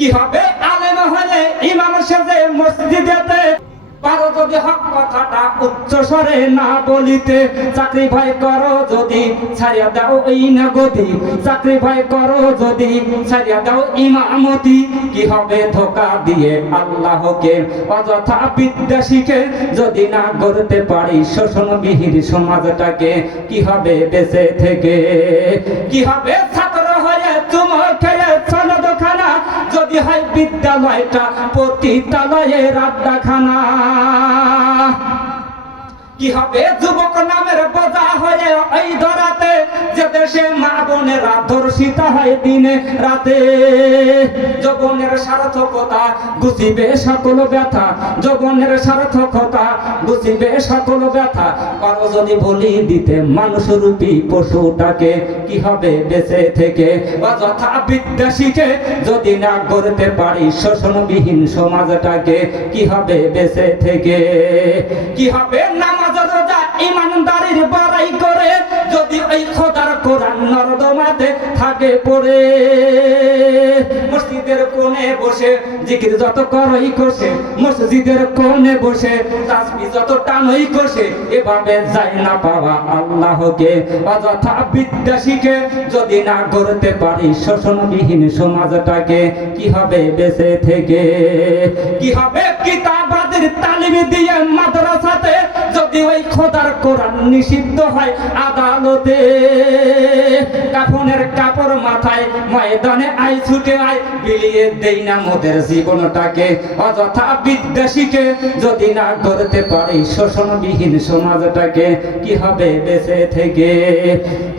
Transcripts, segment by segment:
কি হবে আলেম হলে ইমাম সেজে মসজিদেতে পারো যদি হক কথাটা উচ্চ স্বরে না বলিতে, চাকরি ভয় করো যদি ছাড়িয়া দাও এই না গদি, চাকরি ভয় করো যদি ছাড়িয়া দাও ইমামতি, কি হবে ধোকা দিয়ে আল্লাহকে অযথা বিদ্যা শিখে যদি না গড়তে পারি শোষণবিহীন সমাজটাকে, কি হবে বেঁচে থেকে? কি হবে ছাত্র হয়ে চুমো খেয়ে সনদখানা যদি হয় বিদ্যালয়টা পতিতালয়ের আড্ডাখানা? কি হবে যুবক নামের বোঝা হয়ে ওই ধরাতে যে দেশে মা বোনেরা ধর্ষিত হয় দিনে রাতে? যৌবনের সার্থকতা বুঝিবে সকল ব্যথা, যৌবনের সার্থকতা বুঝিবে সকল ব্যথা, পারো যদি বলি দিতে মানুষরূপী পশুটাকে, কি হবে বেঁচে থেকে? অযথা বিদ্যা শিখে যদি না গড়তে পারি শোষণবিহীন সমাজটাকে, কি হবে বেঁচে থেকে? কি হবে নামাজ রোজা ইমানদারির বড়াই করে যদি ওই খোদার কোরআন নর্দমাতে থাকে পড়ে? মসজিদের কোণে বসে জিকির যত করই কষে, মসজিদের কোণে বসে তাসবিহ যত টানই কষে, এভাবে যায় না পাওয়া আল্লাহকে। অযথা বিদ্যা শিখে যদি না গড়তে পারি শোষণবিহীন সমাজটাকে, কি হবে বেঁচে থেকে? কি হবে কিতাবাদের তালিম দিয়ে মাদ্রাসাতে যদি ওই খোদার কোরআন নিষিদ্ধ হয় আদালতে? কাফনের কাপড় মাথায় ময়দানে আই ছুটে আয়, বিলিয়ে দেই না মোদের জীবনটাকে। অযথা বিদ্যা শিখে যদি না গড়তে পারি শোষণবিহীন সমাজটাকে, কি হবে বেঁচে থেকে?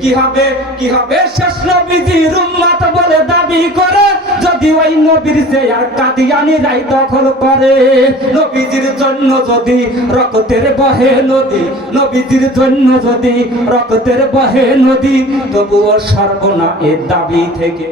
কি হবে কি হবে শেষ নবীজির উম্মত বলে দাবি করে যদি ওই নবীর চেয়ার কাদিয়ানীরাই দখল করে? নবীজির জন্য যদি রক্তের বহে নদী, নবীজির জন্য যদি রক্তের বহে নদী, তবুও সর্বনা এ দাবি থেকে